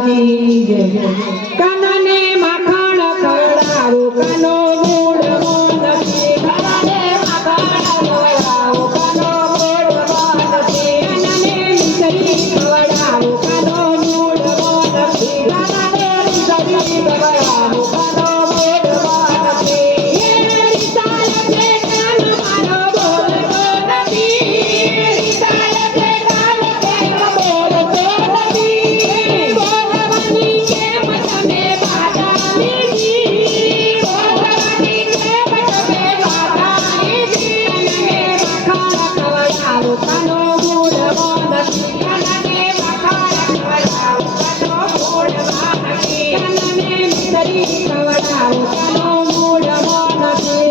কি কেন মোর মনকে